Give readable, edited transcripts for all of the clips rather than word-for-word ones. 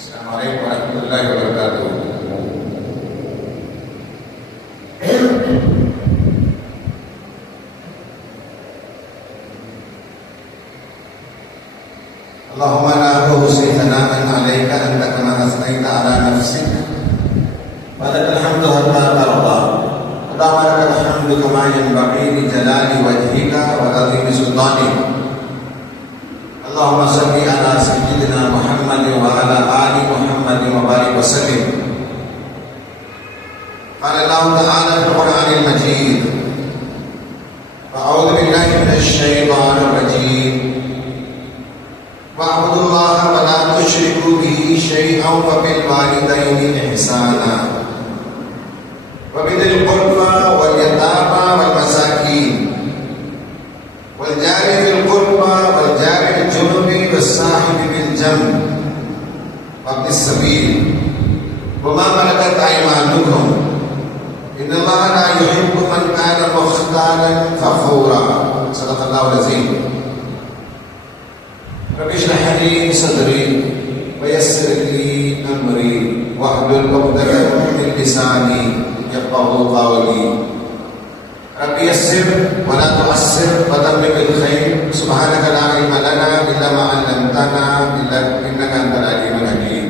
السلام علیکم ورحمۃ اللہ وبرکاتہ۔ اللهم لا احصي ثناء عليك انت كما اثنيت على نفسك ولك الحمد حتى ترضى اللهم لك الحمد كما ينبغي لجلال وجهك وعظيم سلطانك اللهم صل على سيدنا محمد وعلى آل محمد وبارك وسلم۔ قال الله تعالى في القرآن المجيد: أعوذ بالله من الشيطان الرجيم واعبدوا الله ولا تشركوا به شيئا وبالوالدين إحسانا وبذي القربى واليتامى والمساكين والجار ذي القربى والجار الجنب والصاحب بالجنب وابن السبيل وما ملكت أيمانكم إن الله لا يحب من كان مختالا فخورا۔ صدق الله العظيم۔ رب اشرح لي صدري ويسر لي أمري واحلل عقدة من لساني يفقهوا قولي رب يسر ولا تعسر وتمم بالخير سبحانك لا علم لنا إلا ما علمتنا إنك أنت العليم الحكيم۔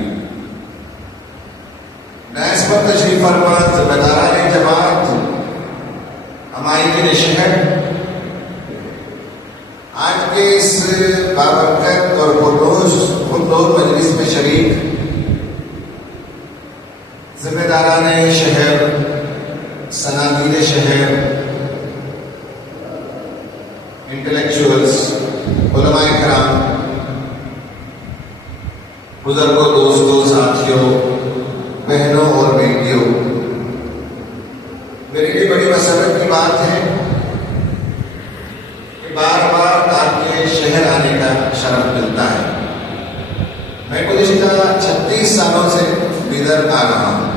نائب پر تشریف فرما ذمہ جماعت ہماری شہر آج کے اس بابرکت اور پرنور مجلس میں شریک ذمہ داران شہر، صنادید شہر، انٹلیکچوئلز، علماء کرام، بزرگوں، دوستوں، ساتھیوں، بہنوں اور بیٹیوں، میرے لیے بڑی مسرت کی بات ہے کہ بار بار آپ کے شہر آنے کا شرف ملتا ہے۔ میں گزشتہ 36 سالوں سے بیدر آ رہا ہوں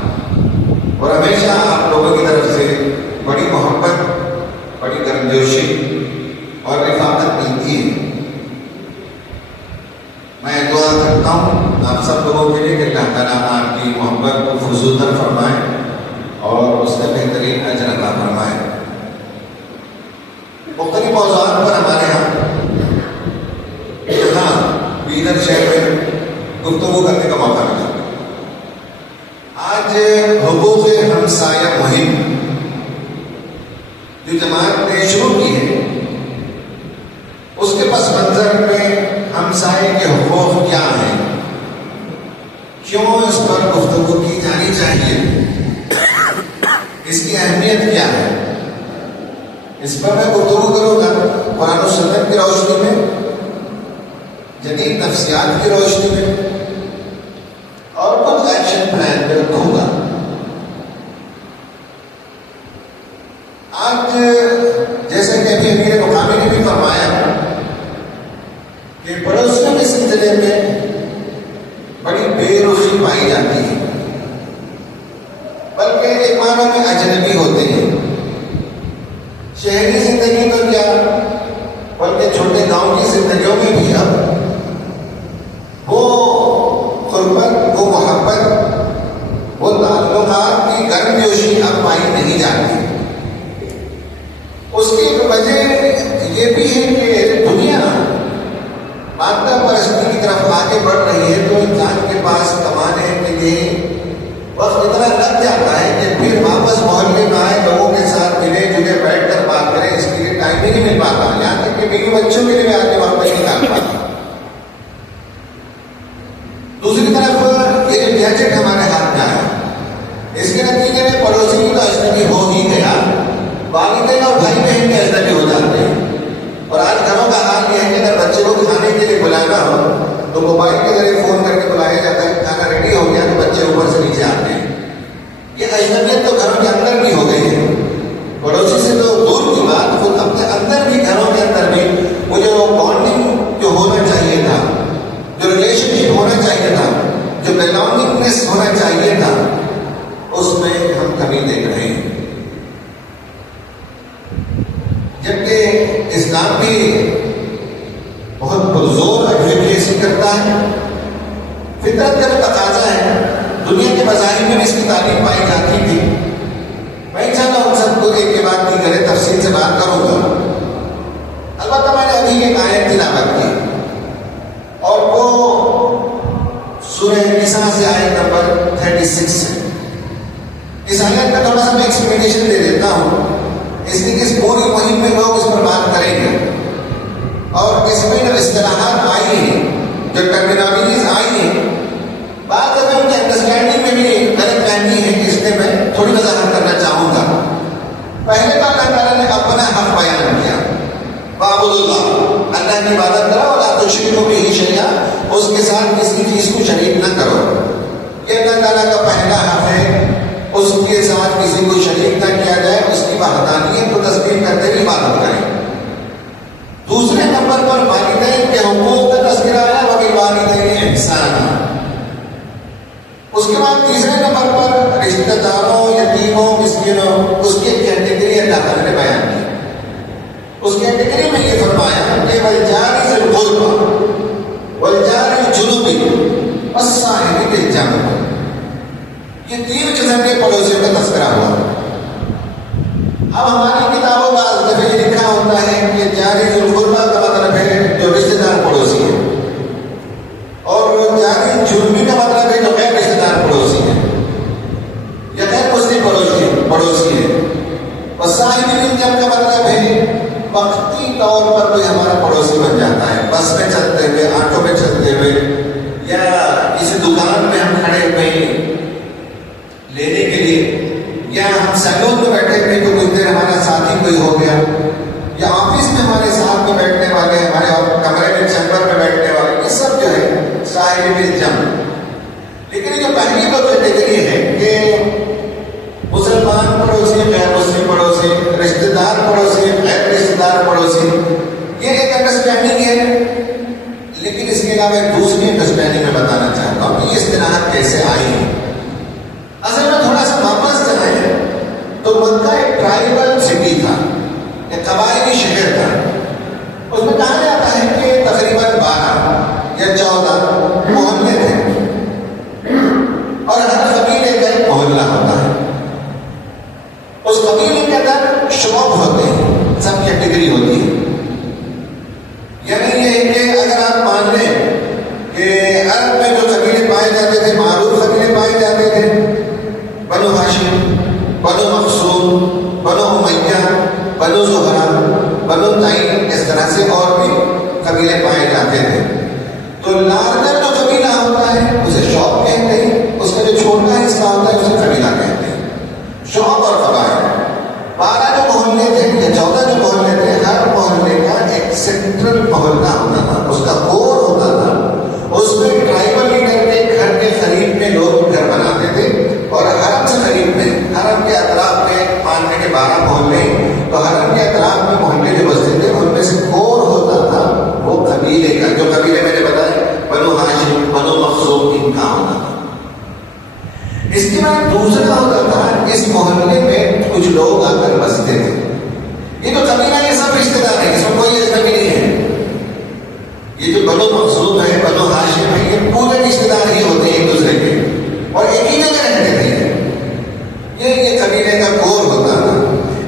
اور ہمیشہ آپ لوگوں کی طرف سے بڑی محبت، بڑی گرمجوشی اور رفاقت ملتی ہے۔ میں دعا کرتا ہوں آپ سب لوگوں کے لیے کہ اللہ تعالیٰ آپ کی محبت کو فزودہ فرمائے اور اس سے بہترین اجر عطا فرمائے۔ مختلف موضوعات پر ہمارے یہاں بیدر شہر میں گفتگو کرنے کا موقع ملا۔ آج حقوق ہمسایہ مہم جو جماعت نے شروع کی ہے، اس کے پس منظر میں ہمسائے کے حقوق کیا ہیں، کیوں اس پر گفتگو کی جانی چاہیے، اس کی اہمیت کیا ہے، اس پر میں گفتگو کروں گا قرآن و سنت کی روشنی میں، جدید نفسیات کی روشنی میں، اور کچھ ایکشن پلان میں رکھوں گا۔ آج جیسے کہ ابھی امیر مقامی نے بھی فرمایا کہ پڑوسیوں کے سلسلے میں بڑی بے رخی پائی جاتی ہے، بلکہ ایک معنی میں اجنبی ہوتے ہیں۔ شہری زندگی تو کیا، بلکہ چھوٹے گاؤں کی زندگیوں میں بھی اب وہ قربت، وہ محبت، وہ تعلقات کی گرمجوشی اب پائی نہیں جاتی۔ اس کی وجہ یہ بھی ہے کہ دنیا مادہ پرستی کی طرف آگے بڑھ رہی ہے، تو انسان کے پاس کمانے کے لیے وقت اتنا لگ جاتا ہے کہ پھر واپس محلے میں آئے، لوگوں کے ساتھ ملے جلے بیٹھ کر بات کرے، اس کے لیے ٹائم ہی نہیں مل پاتا، یہاں تک کہ بیوی بچوں کے لیے بھی آگے وقت نہیں نکال پاتا۔ دوسری طرف یہ جو گیجٹ ہمارے ہاتھ میں آیا، اس کے نتیجے میں پڑوسی کا اجنبی ہو ہی گیا، والدین اور بھائی بہن کے اجنبی ہو جاتے ہیں۔ اور آج گھروں کا حال یہ ہے کہ اگر بچے کو کھانے کے لیے بلانا ہو تو موبائل کے ذریعے فون کر کے بلایا جاتا ہے، کھانا ریڈی ہو گیا تو بچے اوپر سے نیچے آتے ہیں۔ یہ اجنبیت تو گھروں کے اندر بھی ہو گئی ہے، پڑوسی سے تو دور کی بات، خود اپنے اندر بھی، گھروں کے اندر بھی وہ جو بانڈنگ جو ہونا چاہیے تھا، جو ریلیشن شپ ہونا چاہیے تھا، جو بلانگنگنیس ہونا چاہیے تھا، اس میں ہم کمی دیکھ رہے ہیں۔ جبکہ اسلام بھی بہت پرزور ایڈوکیسی کرتا ہے، فطرت کا جو تقاضا ہے، دنیا کے مذاہب میں بھی اس کی تعلیم پائی جاتی تھی. میں انشاءاللہ ان سب کو ایک کے بعد کی کرے تفصیل سے بات کروں گا. البتہ میں نے ابھی ایک آیت تلاوت کی اور وہ سورہ نساء سے آیت نمبر 36 ہے. اس آیت کا تھوڑا سا میں ایکسپلینیشن دے دیتا ہوں، اس لیے کہ اس پوری مہم میں لوگ اس پر بات کریں گے اور اس میں جو اصطلاحات آئی ہیں، جو ٹرمینالوجیز آئی ہیں، بعض دفعہ ان کی انڈرسٹینڈنگ میں بھی غلط فہمی ہے، اس لیے میں تھوڑی وضاحت کرنا چاہوں گا. پہلے تو اللہ تعالیٰ نے اپنا حق بیان کیا، وَاعْبُدُوا اللَّهَ، اللہ کی عبادت کرو، وَلَا تُشْرِكُوا بِهِ شَيْئًا، اس کے ساتھ کسی چیز کو شریک نہ کرو. یہ اللہ تعالیٰ کا پہلا حق ہے، اس کے ساتھ کسی کو شریک نہ کیا جائے، اس کی وحدانیت کو تسلیم کرتے ہوئے عبادت کریں. دوسرے نمبر پر والدین کے حقوق کا تذکرہ آیا، وَبِالْوَالِدَيْنِ إِحْسَانًا. اس کے بعد تیسرے نمبر پر رشتہ داروں، یتیموں، مسکینوں، اس کی کیٹیگری اللہ تعالیٰ نے بیان کی. اس کیٹیگری میں یہ فرمایا کہ وَالْجَارِ ذِي الْقُرْبَىٰ وَالْجَارِ الْجُنُبِ وَالصَّاحِبِ بِالْجَنبِ. یہ تین قسم کے پڑوسیوں کا تذکرہ ہوا. اب ہماری کتابوں کا دفعہ یہ لکھا ہوتا ہے کہ جاری ذی القربیٰ کا مطلب ہے جو رشتہ دار پڑوسی ہے، اور جاری جنبی کا مطلب ہے جو غیر رشتہ دار پڑوسی ہے یا غیر مسلم پڑوسی ہے. اور صاحب بالجنب کا مطلب ہے وقتی طور پر کوئی ہمارا پڑوسی بن جاتا ہے، بس میں چلتے ہوئے، آٹو میں چلتے ہوئے، یا کسی دکان میں ہم کھڑے ہوئے لینے کے لیے، یا ہم سیلون میں بیٹھے ہوئے تو کچھ دیر ہمارا ساتھی کوئی ہو گیا، یا آفس میں ہمارے ساتھ میں بیٹھنے والے، ہمارے کمرے میں چیمبر میں بیٹھنے والے، یہ سب جو ہے صاحب بالجنب. لیکن یہ جو پہلی تو کیٹیگری ہے کہ مسلمان پڑوسی، غیر مسلم پڑوسی، رشتہ دار پڑوسی، غیر رشتہ دار پڑوسی، یہ ایک انڈرسٹینڈنگ ہے. لیکن اس کے علاوہ ایک دوسری انڈرسٹینڈنگ میں بتانا چاہتا ہوں کہ یہ اصطلاحات کیسے آئی ہیں. اصل میں تھوڑا سا واپس جائیں تو مکہ ایک ٹرائبل سٹی تھا، ایک قبائلی شہر تھا. اس میں کہا جاتا ہے کہ تقریباً 12 یا 14 محلے تھے اور ہر قبیلے کا ایک محلہ ہوتا ہے. اس قبیلے کے اندر شعب ہوتے ہیں، سب کیٹیگری ہوتی ہے. یعنی یہ ہے کہ اگر آپ مان لیں کہ عرب میں جو قبیلے پائے جاتے تھے، معروف قبیلے پائے جاتے تھے، بنو ہاشم، بنو مخزوم، بنو امیہ، بنو زہرہ، بنو تیم، اس طرح سے اور بھی قبیلے پائے جاتے تھے. تو لارجر جو قبیلہ ہوتا ہے اسے شعب کہتے ہیں، اس کا جو چھوٹا حصہ ہوتا ہے اسے قبیلہ کہتے ہیں. شعب اور قبائل 12 جو محلے تھے یا 14 جو محلے تھے، ہر محلے کا ایک سینٹرل محلہ ہوتا تھا، اس کا کور ہوتا تھا. اس میں ٹرائبل لیڈر کے گھر کے قریب میں لوگ گھر بناتے تھے، اور حرم سے قریب میں، حرم کے اطراف میں ماننے کے 12 محلے، تو حرم کے اطراف میں محلے جو بستے تھے ان میں سے کور ہوتا تھا وہ قبیلے کا، جو قبیلے میں نے بتایا بنو ہاشم، بنو مخزوم، ان کا ہوتا تھا. اس کے بعد دوسرا ہوتا تھا، اس محلے میں کچھ لوگ آ کر بستے تھے. یہ جو قبیلہ یہ سب رشتے دار ہیں، اس میں کوئی اجنبی نہیں ہے. یہ جو بنو مخزوم ہے، بنو ہاشم ہے، یہ پورے رشتے دار ہی ہوتے ہیں ایک دوسرے کے، اور ایک ہی جگہ رہتے تھے. یہ قبیلے کا کور ہوتا تھا.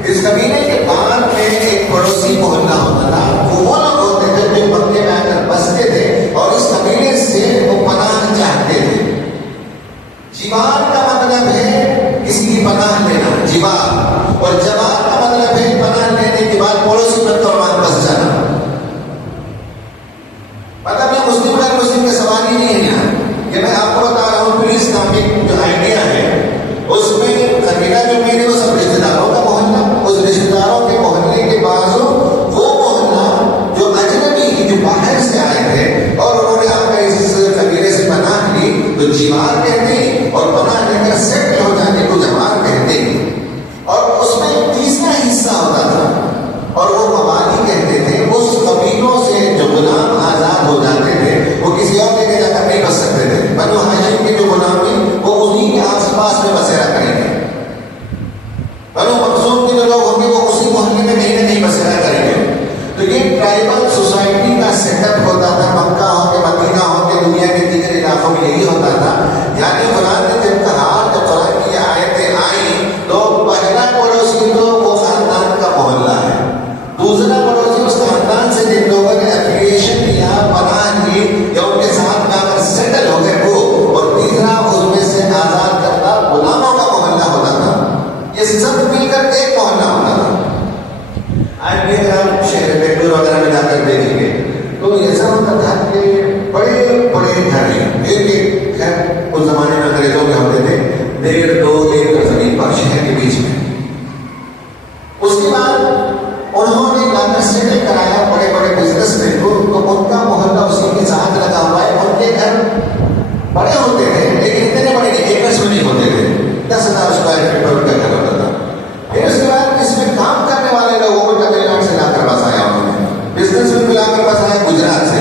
اس قبیلے کے بعد میں ایک پڑوسی محلہ ہوتا تھا. وہ لوگ ہوتے تھے جو مکے میں آ کر بستے تھے اور اس قبیلے سے وہ پناہ چاہتے تھے. جوار کا مطلب ہے کسی کی پناہ لینا، جوار، اور جوار کا مطلب ہے پناہ لینے کے بعد پڑوسی پر توڑ بس جانا. مطلب یہ مسلم غیر مسلم کا سوال ہی نہیں ہے یہاں. کہ میں آپ کو بتا رہا ہوں پولیس اسلامک جو آئیڈیا ہے اس میں قبیلہ جو میرے وہ سب رشتے داروں کا محلہ، اس رشتے داروں کے محلے کے بعض وہ محلہ جو اجنبی جو باہر سے آئے تھے اور انہوں نے آپ کا اس قبیلے سے پناہ لی تو جیوار کہتے ہیں، اور پناہ لے کر سیٹل ہو جانے کو جمار کہتے ہیں. اور اس میں ایک تیسرا حصہ ہوتا تھا اور وہ موالی کہتے تھے. اس قبیلوں سے جو غلام آزاد ہو جاتے تھے وہ کسی اور جگہ جا کر نہیں بس سکتے تھے. بنو ہاشم کے جو غلام ہیں وہ انہیں کے آس پاس میں بسیرا کریں گے. بنو مخزوم کے جو لوگ ہوں گے وہ اسی محلے میں کہیں نہ کہیں بسیرا کریں گے. تو یہ ٹرائبل سوسائٹی کا سیٹ اپ ہوتا تھا. مکہ ہو کے، مدینہ ہو کے، دنیا کے دیگر علاقوں میں یہی ایسا ہوتا تھا کہ بڑے بڑے گھر ہیں، ایک ایک گھر اس زمانے میں انگریزوں کے ہوتے تھے 1.5-2 ایکڑ زمین پر شہر کے بیچ میں. اس کے بعد انہوں نے لا کر سیٹل کرایا بڑے بڑے بزنس مین کو، تو ان کا محلہ اسی کے ساتھ لگا ہوا ہے. ان کے گھر بڑے ہوتے تھے لیکن اتنے بڑے نہیں، ایکڑ میں نہیں ہوتے تھے، 10,000 اسکوائر فٹ پر ان کا گھر ہوتا تھا. پھر اس کے بعد اس میں کام کرنے والے لوگوں کو تمل ناڈو سے لا کر بسایا انہوں نے، بزنس میں لا کر بسایا گجرات سے.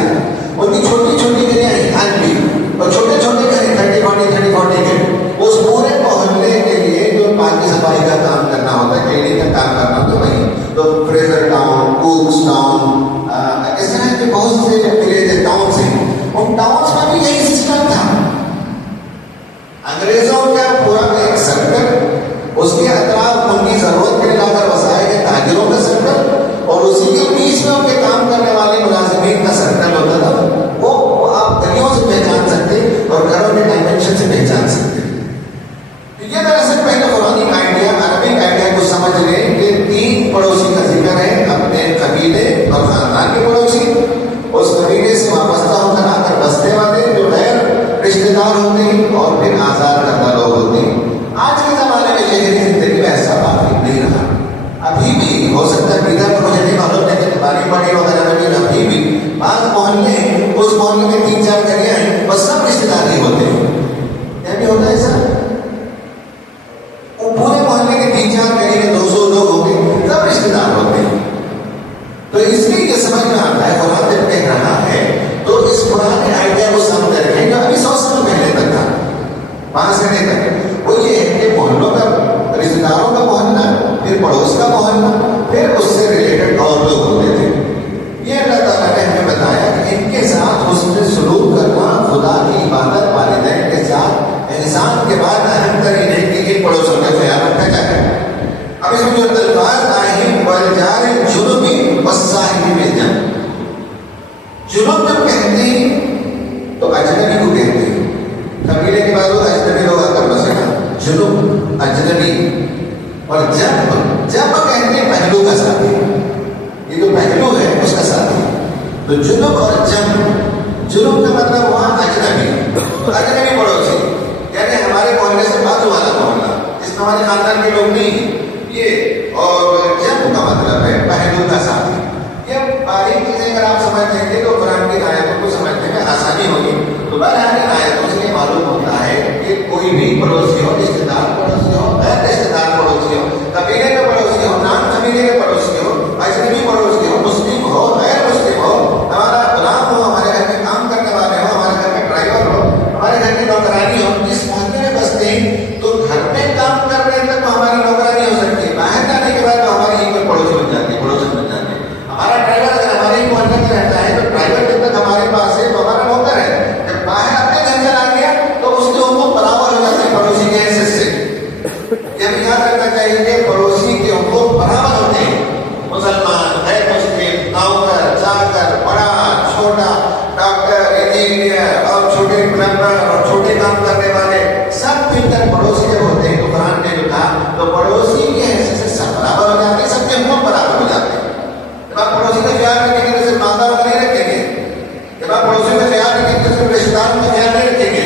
ان کی چھوٹی چھوٹی گھریں آج بھی، اور چھوٹے چھوٹے گھر 30-40 کے اس پورے محلے کے لیے جو پاکی صفائی کا کام کرنا ہوتا ہے، کلیننگ کا کام کرنا ہوتا ہے، وہی تو فریزر ٹاؤن، کوکس ٹاؤن، اس طرح کے بہت سے ولیج ٹاؤنس ہیں. ان ٹاؤنس میں بھی یہی سسٹم تھا. انگریزوں کا پورا ایک سرکل، اس کے اطراف ان کی ضرورت کے لیے لا کر بسائے گئے تاجروں کا سرکل، اور اسی کے بیچ میں ان کے کام کرنے والے ملازمین کا سرکل ہوتا تھا. وہ آپ گلیوں سے پہچان سکتے اور گھروں کے ڈائمینشن سے پہچان سکتے. یہ دراصل پہلے قرآنی آئیڈیا، عربک آئیڈیا کو سمجھ لیں کہ 3 پڑوسی کا ذکر ہے، اپنے قبیلے اور خاندان کے پڑوسی، اس قبیلے سے وابستہ ہو کر آ کر بسنے والے جو غیر رشتے دار ہوتے ہیں، اور پھر آزاد کردہ لوگ ہوتے ہیں. آج کے زمانے میں شہری زندگی میں ایسا باقی نہیں رہا. ابھی بھی ہو سکتا ہے بیدر تو مجھے نہیں معلوم، لیکن باری بڑی وغیرہ میں بھی ابھی بھی بعض محلے ہیں، اس محلے میں 3-4 گلیاں ہیں، بس سب رشتے دار ہی ہوتے ہیں. کیا بھی ہوتا ہے سر؟ وہ پورے محلے کے 3-4 گلی میں 200 لوگ ہوتے ہیں، سب رشتے دار ہوتے ہیں. تو اس لیے یہ سمجھ میں آتا ہے قرآن جب کہہ رہا ہے تو اس پرانے آئیڈیا کو سامنے رکھیں جو ابھی 100 سال پہلے تک تھا، 5 سے لے کر، وہ یہ ہے کہ محلوں کا، رشتے داروں کا محلہ، پھر پڑوس کا محلہ، پھر اس سے ریلیٹڈ اور لوگ ہوتے تھے. یہ اللہ تعالیٰ نے ہمیں بتایا کہ ان کے ساتھ حسن سلوک کرنا، خدا کی عبادت، والدین کے ساتھ احسان کے بعد اہم ترین ہے کہ ان پڑوسوں کا خیال رکھا جائے. اب اس میں جو الفاظ آئے ہیں والجار الجنبی والصاحب بالجنب، جنوب جب کہتے ہیں تو اجنبی کو کہتے ہیں. قبیلے کے بعد اجنبی لوگ آ کر بسے نا، جنوب اجنبی. اور جب کہتے ہیں پہلو کا ساتھی، یہ جو پہلو ہے اس کا ساتھی. تو جنوب اور جنوب کا مطلب وہاں اجنبی پڑوسی، یعنی ہمارے محلے سے بازو والا محلہ جس میں ہمارے خاندان کے لوگ نہیں ہیں یہ. اور جب کا مطلب ہے پہلو کا ساتھی. یہ باریک چیزیں اگر آپ سمجھ لیں گے تو قرآن کی آیتوں کو سمجھنے میں آسانی ہوگی. تو بہرحال ان آیتوں سے یہ معلوم ہوتا ہے کہ کوئی بھی پڑوسی ہو، رشتے دار پڑوسی ہو، غیر رشتے دار پڑوسی ہو، قبیلے کا پڑوسی ہو، نام قبیلے کا پڑوسی ہو، اجنبی پڑوسی ہو، مسلم ہو، غیر مسلم ہو، ہمارا غلام ہو، ہمارے گھر میں کام کرنے والے ہو، ہمارے گھر میں ڈرائیور ہو، ہمارے گھر کی نوکرانی ہو، جس محلے میں بستے ہیں تو گھر میں کام کرنے تک تو ہماری نوکرانی ہو سکتی ہے، باہر جانے کے بعد تو ہماری کوئی پڑوسی بن جاتی ہے، پڑوسی بن جاتی ہے. ہمارا ڈرائیور اگر ہمارے ہی محلے میں رہتا ہے تو ڈرائیور جب تک ہمارے پاس ہے تو ہمارا نوکر ہے. جب باہر اپنے گھر چلا گیا تو اس کے حقوق برابر ہو جاتے ہیں پڑوسی کے حیثیت سے. یہ بھی یاد رکھنا چاہیے کہ پڑوسی کے حقوق برابر ہوتے ہیں. مسلمان، غیر مسلم، نوکر، چاکر، بڑا چھوٹا، ڈاکٹر، انجینئر اور چھوٹے پلمبر اور چھوٹے کام کرنے والے سب مل کر پڑوسی جب ہوتے ہیں تو قرآن نے جو کہا تو پڑوسی کی حیثیت سے سب برابر ہو جاتے ہیں، سب کے حقوق برابر ہو جاتے ہیں. جب آپ پڑوسی کا خیال رکھیں گے تو صرف مالداروں کا نہیں رکھیں گے. جب آپ پڑوسی کا خیال رکھیں گے تو صرف رشتے داروں کا خیال نہیں رکھیں گے.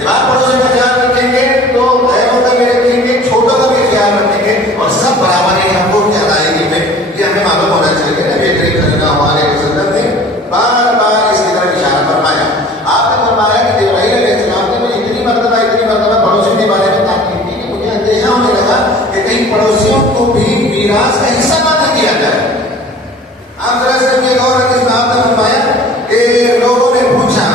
جب آپ پڑوسی کا خیال رکھیں گے تو غیروں کا بھی رکھیں گے، چھوٹوں کا بھی خیال رکھیں گے، اور سب برابر ہی حقوق کی ادائیگی میں. یہ ہمیں معلوم ہونا چاہیے. نبی کریم صلی اللہ علیہ وسلم نے بار بار اس کی طرف اشارہ فرمایا. آپ نے فرمایا کہ جبرائیل علیہ السلام نے مجھے اتنی مرتبہ پڑوسیوں کے بارے میں تاکید کی کہ مجھے اندیشہ ہونے لگا کہ کہیں پڑوسیوں کو بھی میراث کا حصہ نہ دیا جائے. آپ ذرا سے یہ غور ہے کہ آپ نے فرمایا کہ لوگوں نے پوچھا،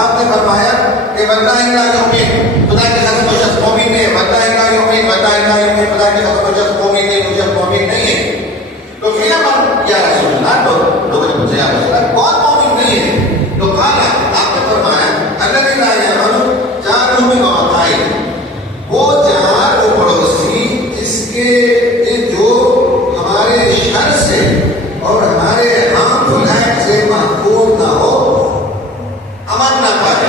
آپ نے فرمایا کہ بندہ لا یؤمن، خدا کے قسم وہ شخص مومن نہیں ہے. بندہ لا یؤمن، بندہ لا یؤمن، خدا کے قسم وہ شخص مومن نہیں، وہ شخص مومن نہیں ہے. تو پھر یا رسول اللہ، لوگوں نے پوچھا یا رسول اللہ کون مومن نہیں ہے؟ تو کہا آپ نے فرمایا الذی لا یأمن جارہ بوائقہ، وہ جار، وہ پڑوسی جس کے جو ہمارے شر سے اور ہمارے ہارمفل ایکٹ سے محفوظ نہ ہو، امن نہ پائے.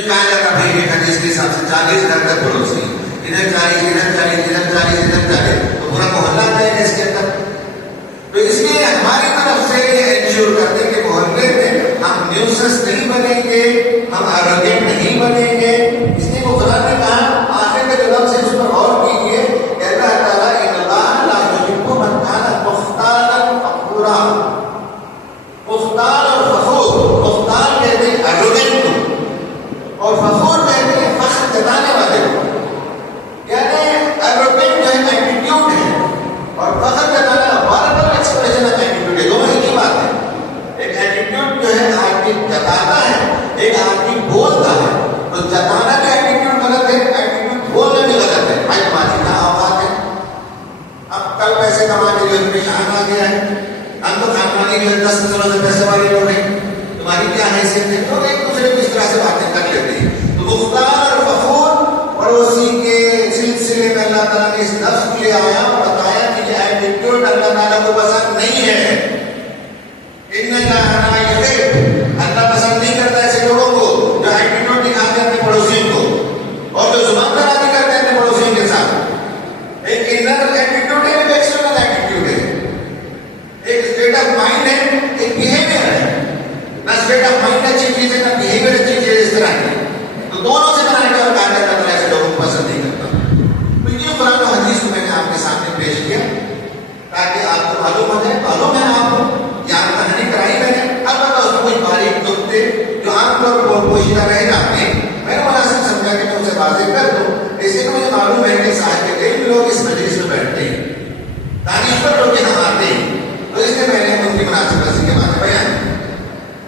تو کہا جاتا بھائی ایک حدیث کے حساب سے 40 گھر تک پڑوسی، ادھر 40 ادھر 40 ادھر 40 ادھر 40، تو پورا محلہ آئے گا اس کے اندر. تو اس لیے ہماری طرف سے یہ انشور کرتے کہ محلے میں ہم نیوسنس نہیں بنیں گے، ہم ایروگینٹ نہیں بنیں گے. اس لیے وہ قرآن نے کہا آخر میں جو لفظ ہے اس پر غور کیجیے کہ اللہ تعالیٰ ان اللہ لا یحب من کان مختالا فخورا. مختال اور فخور، مختال کہتے ہیں ایروگینٹ کو اور فخور کہتے ہیں فخر جتانے والے کو. یعنی ایروگینٹ جو ہے ایٹیٹیوڈ ہے اور فخر جتانا وربل ایکسپریشن آف ایٹیٹیوڈ ہے، دونوں ایک ہی بات ہے. ایک ایٹیٹیوڈ جو ہے آدمی جتاتا ہے، ایک آدمی بولتا ہے. تو جتانا بھی ایٹیٹیوڈ غلط ہے، ایٹیٹیوڈ بولنا بھی غلط ہے. بھائی تمہاری کیا اوقات ہے؟ اب کل پیسے کمانے جو پریشان آ گیا ہے، ہم تو خاندانی جو 10 سالوں سے پیسے والے لوگ ہیں، تمہاری کیا حیثیت ہے؟ لوگ ایک دوسرے کو اس طرح سے باتیں کر لیتے ہیں. تو مختار اور فخور پڑوسی کے سلسلے میں اللہ تعالیٰ نے اس لفظ کو لے آیا اور بتایا کہ یہ ایٹیٹیوڈ اللہ تعالیٰ کو پسند نہیں ہے. ان اللہ یحب، اللہ پسند نہیں کرتا ایسے لوگوں کو جو ایٹیٹیوڈ دکھاتے ہیں اپنے پڑوسیوں کو اور جو زبان درازی کرتے ہیں اپنے پڑوسیوں کے ساتھ. ایک انر ایٹیٹیوڈ ہے، ایک ایکسٹرنل ایٹیٹیوڈ ہے. ایک اسٹیٹ آف مائنڈ ہے، ایک بیہیویئر ہے. نہ اسٹیٹ آف مائنڈ اچھی چیز ہے، نہ بیہیویئر اچھی چیز ہے. اس طرح کی تو دونوں سے بنانے کا کہا جاتا ہے ایسے لوگوں کو پسند نہیں کرتا. تو یہ قرآن و حدیث کو میں نے آپ کے سامنے پیش کیا تاکہ آپ کو معلوم ہو جائے. معلوم ہے آپ کو یاد کہانی کرائی میں نے، البتہ اس میں کوئی باریک نقطے جو عام طور پر پوشیدہ رہ جاتے ہیں میں نے مناسب سمجھا کہ میں اسے واضح کر دوں. اس لیے مجھے معلوم ہے کہ صاحب علم لوگ اس مجلس میں بیٹھتے ہیں، دانشور لوگ یہاں آتے ہیں، تو اس لیے میں نے ان کی مناسب رسی کے بارے میں بیان کیا.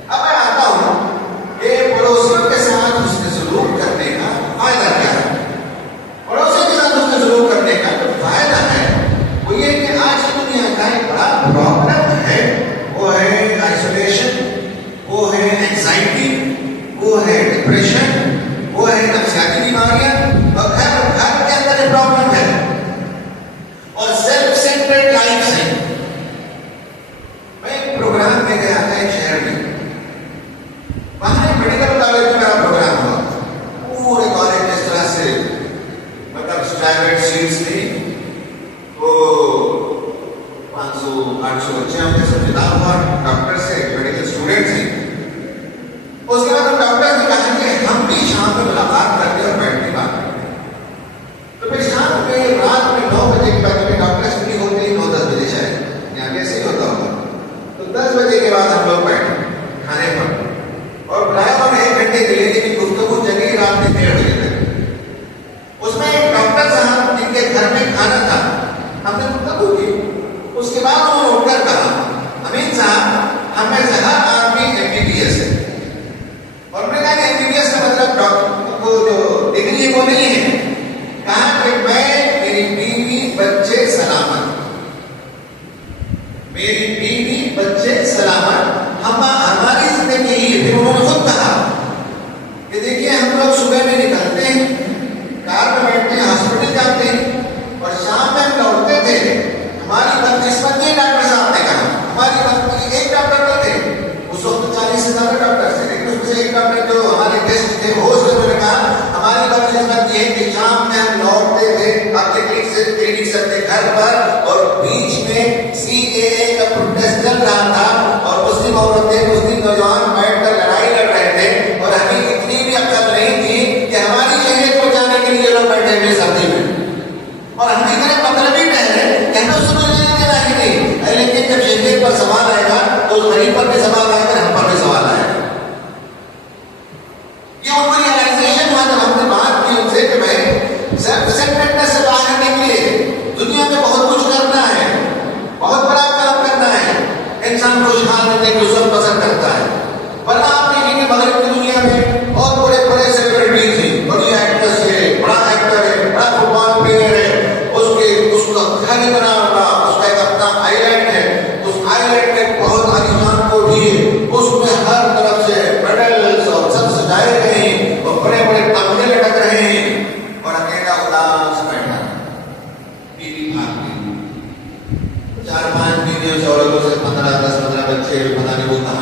اب میں آتا ہوں کہ پڑوسیوں کے ساتھ حسن سلوک کرنے کا فائدہ کیا ہے. پڑوسیوں کے ساتھ حسن سلوک کرنے کا جو فائدہ ہے وہ یہ کہ آج کی دنیا کا ایک بڑا پرابلم ہے، وہ ہے آئسولیشن، وہ ہے اینگزائٹی، وہ ہے ڈپریشن، وہ ہے نفسیاتی بیماریاں. اور گھر کے اندر یہ پرابلم ہے اور سیلف سینٹرڈ لائف ہے. میں ایک پروگرام میں گیا تھا ایک شہر میں، وہاں ایک میڈیکل کالج میں میرا پروگرام ہوا. پورے کالج میں اس طرح سے مطلب اسٹیگرڈ سیٹس تھی، وہ 500-800 بچے ہوں گے. سب جدا ہوا ڈاکٹر سے، میڈیکل اسٹوڈنٹ سے. اس کے بعد ہم ڈاکٹر نے کہا کہ ہم بھی شام میں ملاقات کرتے اور بیٹھ کے بات کرتے. تو پھر شام میں رات میں 9 بجے کے بعد میں ڈاکٹر سے بھی ہوتے ہیں 9-10 بجے شاید، یہاں کیسے ہی ہوتا ہوگا. تو 10 بجے کے بعد ہم لوگ بیٹھے کھانے پر اور برائے ہم 1 گھنٹے کے لیے کی گفتگو چلی رات میں 1:30 بجے تک. اس میں ایک ڈاکٹر صاحب جن کے گھر میں کھانا تھا، ہم نے گفتگو کی. اس کے بعد انہوں نے اٹھ کر کہا امین صاحب ہم میں سے ہر آدمی MBBS ہے. اور میں نے کہا کہ MBBS کا مطلب ڈاکٹر کو جو ڈگری ہے وہ نہیں ہے. کہا کہ میں، میری بیوی بچے سلامت، میری بیوی بچے سلامت، ہماری زندگی ہی. پھر انہوں نے خود کہا کہ دیکھیے ہم لوگ صبح میں نکلتے ہیں، کار میں بیٹھتے ہیں، ہاسپٹل جاتے ہیں اور شام میں ہم لوٹتے تھے. ہماری بدقسمتی ہے، ڈاکٹر صاحب نے کہا ہماری بدقسمتی. ایک ڈاکٹر تو تھے اس وقت 40 سے زیادہ ڈاکٹر تھے، لیکن اس میں سے ایک ڈاکٹر جو ہمارے گیسٹ تھے ہوسٹ تھے، انہوں نے کہا ہماری بدقسمتی ہے کہ شام میں ہم لوٹتے تھے اپنے کلینک سے اپنے گھر پر اور بیچ میں CAA کا پروٹیسٹ چل رہا تھا اور مسلم عورتیں، مسلم نوجوان بیٹھ کر لڑائی لڑ رہے تھے اور ہمیں اتنی بھی عقل نہیں تھی کہ ہماری شہریت کو جانے کے لیے لوگ بیٹھے ہوئے سردی میں. اور ہم اتنے مطلبی ٹھہرے کہ ہمیں اس کو لینے دینا ہی نہیں. لیکن جب شہریت پر سوال آئے گا تو اس غریب پر بھی سوال آئے گا، ہم پر بھی سوال آئے گا. یہ ان کو ریئلائزیشن ہوا جب ہم نے بات کی ان سے کہ بھائی سیلف سینٹرڈنس سے باہر نکلیے، دنیا میں بہت کچھ کرنا ہے، بہت بڑا کام کرنا ہے. انسان خوشحال رہنے کی ضرورت پسند کرتا ہے. ورنہ آپ دیکھیں گے مغرب کی دنیا میں بہت بڑے بڑے سیلیبریٹیز ہیں، بڑی ایکٹریس ہے، بڑا ایکٹر ہے، بڑا فٹ بال پلیئر ہے، اس کا گھر بنا ہوگا، اس کا ایک اپنا آئی لینڈ ہے، اس آئی لینڈ میں بہت عالیشان کوٹھی ہے، اس میں ہر طرف سے میڈلز اور سب سجائے گئے ہیں اور بڑے بڑے تمغے لٹک رہے ہیں اور اکیلا اداس بیٹھا بیوی بھاگ گئی. 4-5 بیویوں سے عورتوں سے 15-10-15 بچے پتہ نہیں وہ کہاں